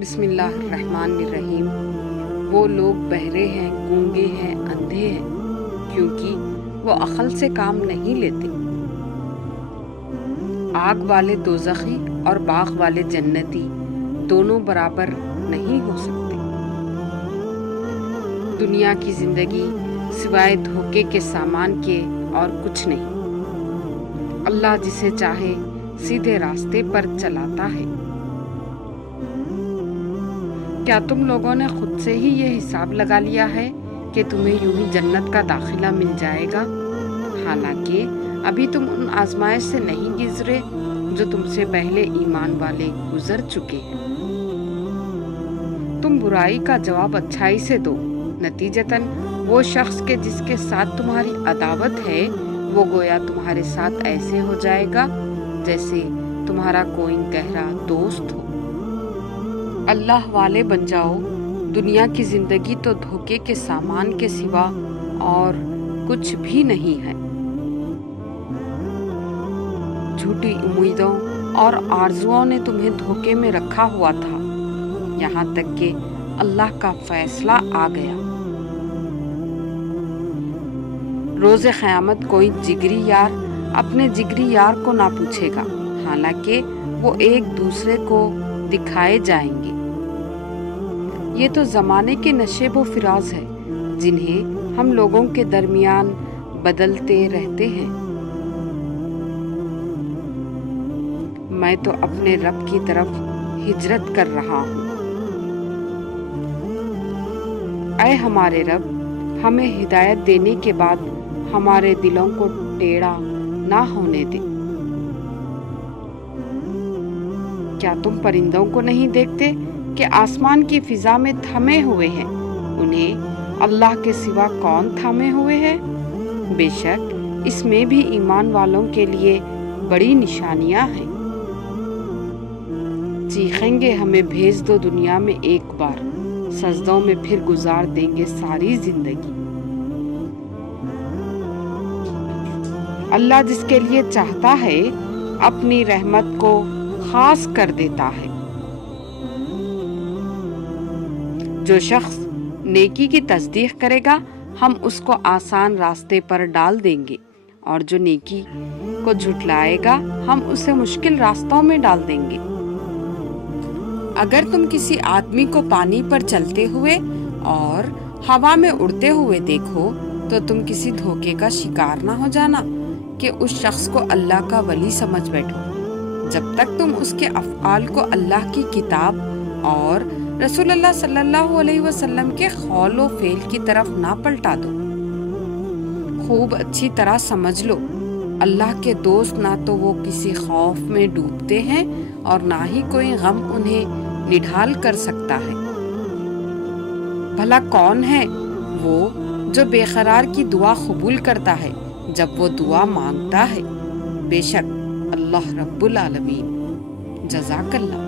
بسم اللہ الرحمن الرحیم۔ وہ لوگ بہرے ہیں، گونگے ہیں، اندھے ہیں، کیونکہ وہ عقل سے کام نہیں لیتے۔ آگ والے دوزخی اور باغ والے جنتی دونوں برابر نہیں ہو سکتے۔ دنیا کی زندگی سوائے دھوکے کے سامان کے اور کچھ نہیں۔ اللہ جسے چاہے سیدھے راستے پر چلاتا ہے۔ کیا تم لوگوں نے خود سے ہی یہ حساب لگا لیا ہے کہ تمہیں یوں ہی جنت کا داخلہ مل جائے گا، حالانکہ ابھی تم ان آزمائش سے نہیں گزرے جو تم سے پہلے ایمان والے گزر چکے ہیں۔ تم برائی کا جواب اچھائی سے دو، نتیجتاً وہ شخص کے جس کے ساتھ تمہاری عداوت ہے وہ گویا تمہارے ساتھ ایسے ہو جائے گا جیسے تمہارا کوئی گہرا دوست ہو۔ اللہ والے بن جاؤ۔ دنیا کی زندگی تو دھوکے کے سامان کے سوا اور کچھ بھی نہیں ہے۔ جھوٹی امیدوں اور آرزوؤں نے تمہیں دھوکے میں رکھا ہوا تھا، یہاں تک کہ اللہ کا فیصلہ آ گیا۔ روز قیامت کوئی جگری یار اپنے جگری یار کو نہ پوچھے گا، حالانکہ وہ ایک دوسرے کو دکھائے جائیں گے۔ یہ تو زمانے کے نشیب و فراز ہے جنہیں ہم لوگوں کے درمیان بدلتے رہتے ہیں۔ میں تو اپنے رب کی طرف ہجرت کر رہا ہوں۔ اے ہمارے رب، ہمیں ہدایت دینے کے بعد ہمارے دلوں کو ٹیڑھا نہ ہونے دے۔ کیا تم پرندوں کو نہیں دیکھتے کہ آسمان کی فضا میں تھمے ہوئے ہیں؟ انہیں اللہ کے سوا کون تھامے ہوئے ہے؟ بے شک اس میں بھی ایمان والوں کے لیے بڑی نشانیاں ہیں۔ چیخیں گے ہمیں بھیج دو دنیا میں ایک بار، سجدوں میں پھر گزار دیں گے ساری زندگی۔ اللہ جس کے لیے چاہتا ہے اپنی رحمت کو خاص کر دیتا ہے۔ جو شخص نیکی کی تصدیق کرے گا ہم اس کو آسان راستے پر ڈال دیں گے، اور جو نیکی کو جھٹلائے گا ہم اسے مشکل راستوں میں ڈال دیں گے۔ اگر تم کسی آدمی کو پانی پر چلتے ہوئے اور ہوا میں اڑتے ہوئے دیکھو تو تم کسی دھوکے کا شکار نہ ہو جانا کہ اس شخص کو اللہ کا ولی سمجھ بیٹھو، جب تک تم اس کے افعال کو اللہ کی کتاب اور رسول اللہ صلی اللہ علیہ وسلم کے قول و فعل کی طرف نہ پلٹا دو۔ خوب اچھی طرح سمجھ لو، اللہ کے دوست نہ تو وہ کسی خوف میں ڈوبتے ہیں اور نہ ہی کوئی غم انہیں نڈھال کر سکتا ہے۔ بھلا کون ہے وہ جو بے قرار کی دعا قبول کرتا ہے جب وہ دعا مانگتا ہے؟ بے شک اللہ رب العالمین۔ جزاک اللہ۔